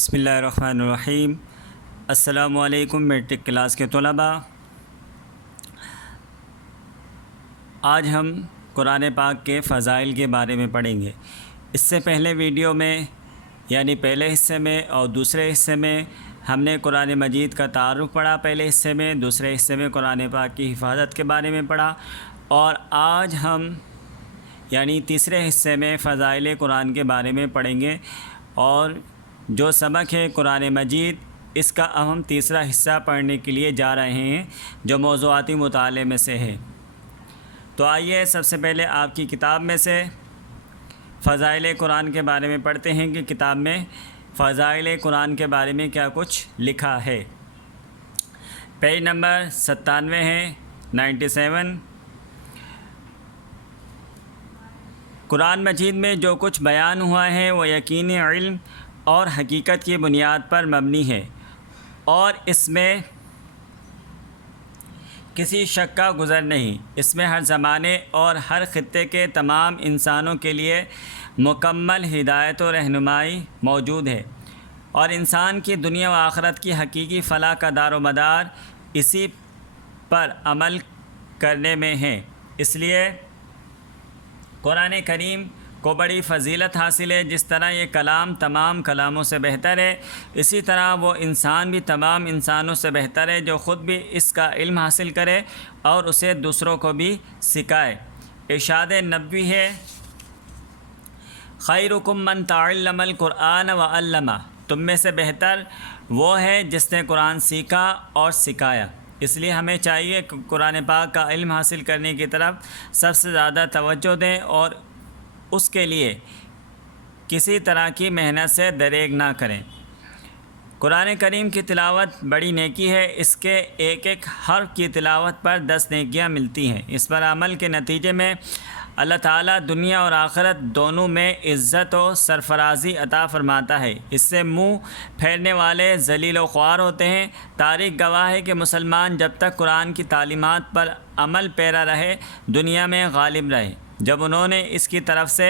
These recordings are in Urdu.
بسم اللہ الرحمن الرحیم۔ السلام علیکم میٹرک کلاس کے طلباء، آج ہم قرآن پاک کے فضائل کے بارے میں پڑھیں گے۔ اس سے پہلے ویڈیو میں یعنی پہلے حصے میں اور دوسرے حصے میں ہم نے قرآن مجید کا تعارف پڑھا پہلے حصے میں، دوسرے حصے میں قرآن پاک کی حفاظت کے بارے میں پڑھا، اور آج ہم یعنی تیسرے حصے میں فضائل قرآن کے بارے میں پڑھیں گے، اور جو سبق ہے قرآن مجید اس کا ہم تیسرا حصہ پڑھنے کے لیے جا رہے ہیں جو موضوعاتی مطالعے میں سے ہے۔ تو آئیے سب سے پہلے آپ کی کتاب میں سے فضائل قرآن کے بارے میں پڑھتے ہیں کہ کتاب میں فضائل قرآن کے بارے میں کیا کچھ لکھا ہے۔ پیج نمبر 97 ہے، 97۔ قرآن مجید میں جو کچھ بیان ہوا ہے وہ یقینی علم اور حقیقت کی بنیاد پر مبنی ہے، اور اس میں کسی شک کا گزر نہیں۔ اس میں ہر زمانے اور ہر خطے کے تمام انسانوں کے لیے مکمل ہدایت و رہنمائی موجود ہے، اور انسان کی دنیا و آخرت کی حقیقی فلاح کا دار و مدار اسی پر عمل کرنے میں ہے۔ اس لیے قرآن کریم کو بڑی فضیلت حاصل ہے۔ جس طرح یہ کلام تمام کلاموں سے بہتر ہے، اسی طرح وہ انسان بھی تمام انسانوں سے بہتر ہے جو خود بھی اس کا علم حاصل کرے اور اسے دوسروں کو بھی سکھائے۔ ارشاد نبوی ہے، خیرکم من تعلم القرآن وعلمہ، تم میں سے بہتر وہ ہے جس نے قرآن سیکھا اور سکھایا۔ اس لیے ہمیں چاہیے کہ قرآن پاک کا علم حاصل کرنے کی طرف سب سے زیادہ توجہ دیں اور اس کے لیے کسی طرح کی محنت سے دریغ نہ کریں۔ قرآن کریم کی تلاوت بڑی نیکی ہے، اس کے ایک ایک حرف کی تلاوت پر 10 نیکیاں ملتی ہیں۔ اس پر عمل کے نتیجے میں اللہ تعالیٰ دنیا اور آخرت دونوں میں عزت و سرفرازی عطا فرماتا ہے۔ اس سے منہ پھیرنے والے ذلیل و خوار ہوتے ہیں۔ تاریخ گواہ ہے کہ مسلمان جب تک قرآن کی تعلیمات پر عمل پیرا رہے دنیا میں غالب رہے۔ جب انہوں نے اس کی طرف سے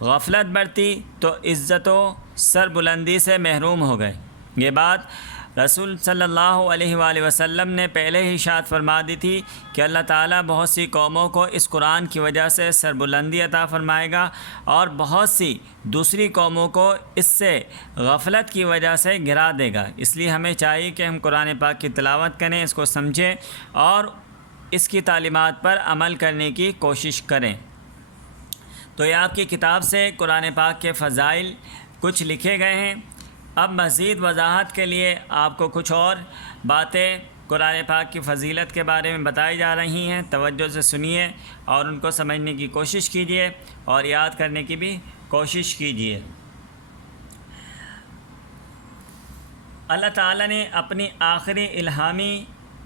غفلت برتی تو عزت و سربلندی سے محروم ہو گئے۔ یہ بات رسول صلی اللہ علیہ وآلہ وسلم نے پہلے ہی ارشاد فرما دی تھی کہ اللہ تعالیٰ بہت سی قوموں کو اس قرآن کی وجہ سے سربلندی عطا فرمائے گا، اور بہت سی دوسری قوموں کو اس سے غفلت کی وجہ سے گرا دے گا۔ اس لیے ہمیں چاہیے کہ ہم قرآن پاک کی تلاوت کریں، اس کو سمجھیں اور اس کی تعلیمات پر عمل کرنے کی کوشش کریں۔ تو یہ آپ کی کتاب سے قرآن پاک کے فضائل کچھ لکھے گئے ہیں۔ اب مزید وضاحت کے لیے آپ کو کچھ اور باتیں قرآن پاک کی فضیلت کے بارے میں بتائی جا رہی ہیں۔ توجہ سے سنیے اور ان کو سمجھنے کی کوشش کیجیے اور یاد کرنے کی بھی کوشش کیجیے۔ اللہ تعالیٰ نے اپنی آخری الہامی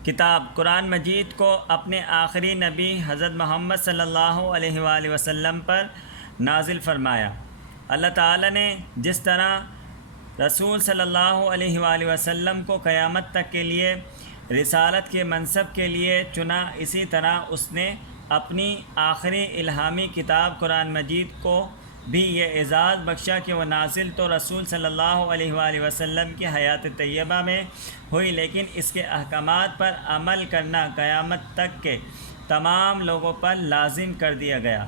کتاب قرآن مجید کو اپنے آخری نبی حضرت محمد صلی اللہ علیہ وآلہ وسلم پر نازل فرمایا۔ اللہ تعالیٰ نے جس طرح رسول صلی اللہ علیہ وآلہ وسلم کو قیامت تک کے لیے رسالت کے منصب کے لیے چنا، اسی طرح اس نے اپنی آخری الہامی کتاب قرآن مجید کو بھی یہ اعزاز بخشا کہ وہ نازل تو رسول صلی اللہ علیہ وآلہ وسلم کی حیات طیبہ میں ہوئی، لیکن اس کے احکامات پر عمل کرنا قیامت تک کے تمام لوگوں پر لازم کر دیا گیا۔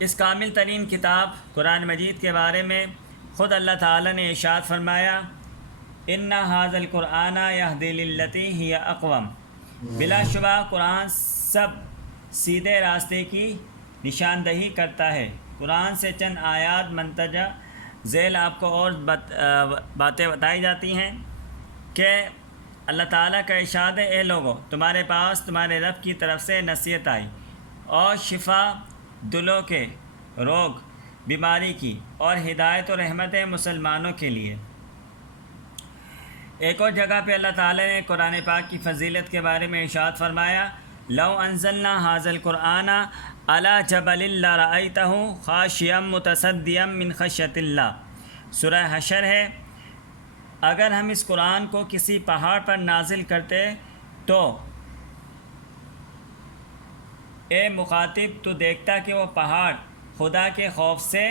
اس کامل ترین کتاب قرآن مجید کے بارے میں خود اللہ تعالیٰ نے ارشاد فرمایا، اِنَّ هَذَا الْقُرْآنَ يَهْدِي لِلَّتِي هِيَ أَقْوَمُ، بلا شبہ قرآن سب سیدھے راستے کی نشاندہی کرتا ہے۔ قرآن سے چند آیات مندرجہ ذیل آپ کو اور باتیں بتائی جاتی ہیں کہ اللہ تعالیٰ کا ارشاد ہے، اے لوگو تمہارے پاس تمہارے رب کی طرف سے نصیحت آئی اور شفا دلوں کے روگ بیماری کی اور ہدایت و رحمت ہے مسلمانوں کے لیے۔ ایک اور جگہ پہ اللہ تعالیٰ نے قرآن پاک کی فضیلت کے بارے میں ارشاد فرمایا، لو انزلنا هذا القرآن على جبل لرأيته خاشعا متصدعا من خشیۃ اللہ۔ سورہ حشر ہے، اگر ہم اس قرآن کو کسی پہاڑ پر نازل کرتے تو اے مخاطب تو دیکھتا کہ وہ پہاڑ خدا کے خوف سے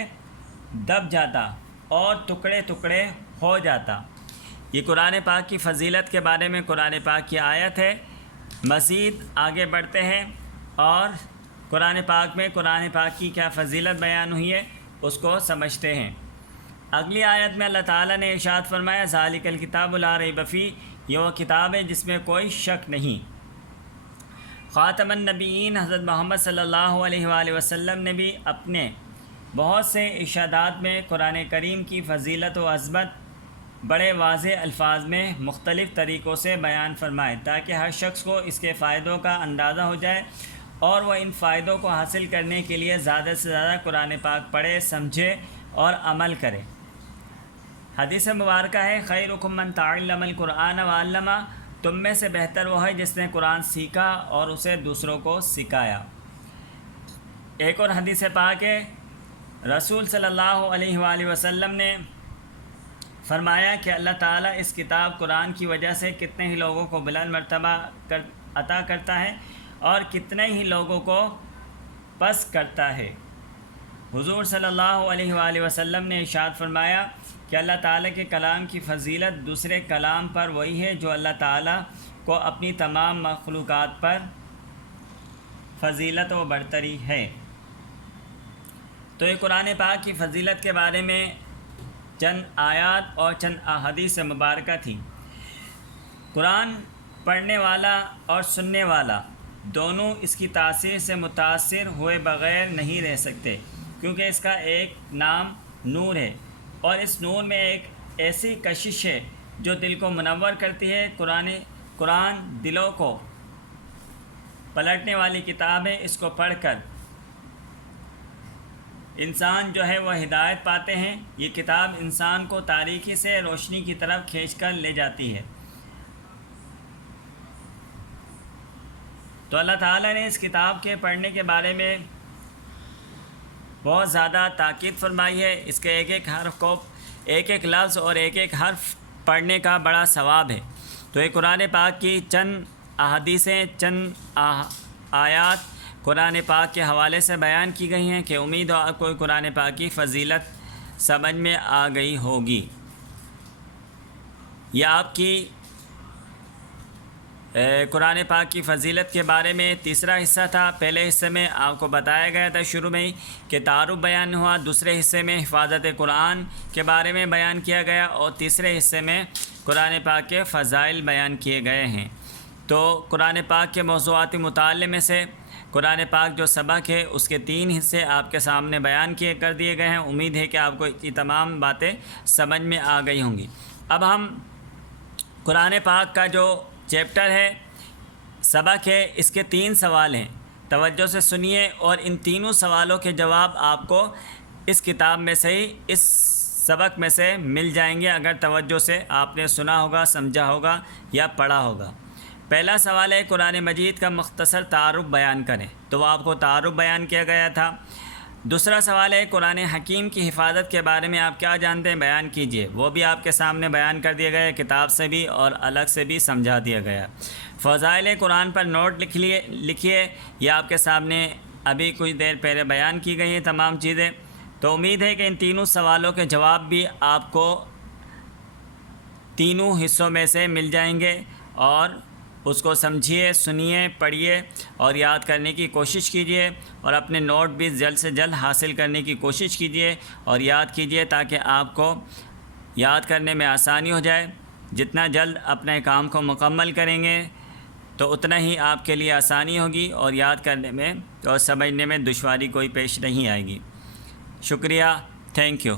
دب جاتا اور ٹکڑے ٹکڑے ہو جاتا۔ یہ قرآن پاک کی فضیلت کے بارے میں قرآن پاک کی آیت ہے۔ مزید آگے بڑھتے ہیں اور قرآن پاک کی کیا فضیلت بیان ہوئی ہے اس کو سمجھتے ہیں۔ اگلی آیت میں اللہ تعالیٰ نے ارشاد فرمایا ذالک الکتاب لا ریب فیہ، یہ وہ کتاب ہے جس میں کوئی شک نہیں۔ خاتم النبیین حضرت محمد صلی اللہ علیہ وآلہ وسلم نے بھی اپنے بہت سے ارشادات میں قرآن کریم کی فضیلت و عظمت بڑے واضح الفاظ میں مختلف طریقوں سے بیان فرمائے تاکہ ہر شخص کو اس کے فائدوں کا اندازہ ہو جائے اور وہ ان فائدوں کو حاصل کرنے کے لیے زیادہ سے زیادہ قرآن پاک پڑھے، سمجھے اور عمل کرے۔ حدیث مبارکہ ہے خیرکم من تعلم القرآن وعلمہ، تم میں سے بہتر وہ ہے جس نے قرآن سیکھا اور اسے دوسروں کو سکھایا۔ ایک اور حدیث پاک ہے رسول صلی اللہ علیہ وآلہ وسلم نے فرمایا کہ اللہ تعالیٰ اس کتاب قرآن کی وجہ سے کتنے ہی لوگوں کو بلند مرتبہ عطا کرتا ہے اور کتنے ہی لوگوں کو پست کرتا ہے۔ حضور صلی اللہ علیہ وآلہ وسلم نے ارشاد فرمایا کہ اللہ تعالیٰ کے کلام کی فضیلت دوسرے کلام پر وہی ہے جو اللہ تعالیٰ کو اپنی تمام مخلوقات پر فضیلت و برتری ہے۔ تو یہ قرآن پاک کی فضیلت کے بارے میں چند آیات اور چند احادیث مبارکہ تھی۔ قرآن پڑھنے والا اور سننے والا دونوں اس کی تاثیر سے متاثر ہوئے بغیر نہیں رہ سکتے، کیونکہ اس کا ایک نام نور ہے اور اس نور میں ایک ایسی کشش ہے جو دل کو منور کرتی ہے۔ قرآن دلوں کو پلٹنے والی کتاب ہے، اس کو پڑھ کر انسان جو ہے وہ ہدایت پاتے ہیں۔ یہ کتاب انسان کو تاریکی سے روشنی کی طرف کھینچ کر لے جاتی ہے۔ تو اللہ تعالیٰ نے اس کتاب کے پڑھنے کے بارے میں بہت زیادہ تاکید فرمائی ہے۔ اس کے ایک ایک حرف کو، ایک ایک لفظ اور ایک ایک حرف پڑھنے کا بڑا ثواب ہے۔ تو یہ قرآن پاک کی چند احادیثیں، چند آیات قرآن پاک کے حوالے سے بیان کی گئی ہیں کہ امید ہے آپ کو قرآن پاک کی فضیلت سمجھ میں آ گئی ہوگی۔ یہ آپ کی قرآن پاک کی فضیلت کے بارے میں تیسرا حصہ تھا۔ پہلے حصے میں آپ کو بتایا گیا تھا شروع میں ہی کہ تعارف بیان ہوا، دوسرے حصے میں حفاظت قرآن کے بارے میں بیان کیا گیا اور تیسرے حصے میں قرآن پاک کے فضائل بیان کیے گئے ہیں۔ تو قرآن پاک کے موضوعاتی مطالعے میں سے قرآن پاک جو سبق ہے اس کے 3 حصے آپ کے سامنے بیان کر دیے گئے ہیں۔ امید ہے کہ آپ کو یہ تمام باتیں سمجھ میں آ گئی ہوں گی۔ اب ہم قرآن پاک کا جو چیپٹر ہے، سبق ہے، اس کے 3 سوال ہیں، توجہ سے سنیے اور ان تینوں سوالوں کے جواب آپ کو اس کتاب میں سے ہی، اس سبق میں سے مل جائیں گے اگر توجہ سے آپ نے سنا ہوگا، سمجھا ہوگا یا پڑھا ہوگا۔ پہلا سوال ہے قرآن مجید کا مختصر تعارف بیان کریں، تو وہ آپ کو تعارف بیان کیا گیا تھا۔ دوسرا سوال ہے قرآن حکیم کی حفاظت کے بارے میں آپ کیا جانتے ہیں، بیان کیجئے، وہ بھی آپ کے سامنے بیان کر دیا گیا، کتاب سے بھی اور الگ سے بھی سمجھا دیا گیا۔ فضائل قرآن پر نوٹ لکھیے، یہ آپ کے سامنے ابھی کچھ دیر پہلے بیان کی گئی ہیں تمام چیزیں۔ تو امید ہے کہ ان تینوں سوالوں کے جواب بھی آپ کو تینوں حصوں میں سے مل جائیں گے اور اس کو سمجھیے، سنیے، پڑھیے اور یاد کرنے کی کوشش کیجیے اور اپنے نوٹ بھی جلد سے جلد حاصل کرنے کی کوشش کیجیے اور یاد کیجیے تاکہ آپ کو یاد کرنے میں آسانی ہو جائے۔ جتنا جلد اپنے کام کو مکمل کریں گے تو اتنا ہی آپ کے لیے آسانی ہوگی اور یاد کرنے میں اور سمجھنے میں دشواری کوئی پیش نہیں آئے گی۔ شکریہ، تھینک یو۔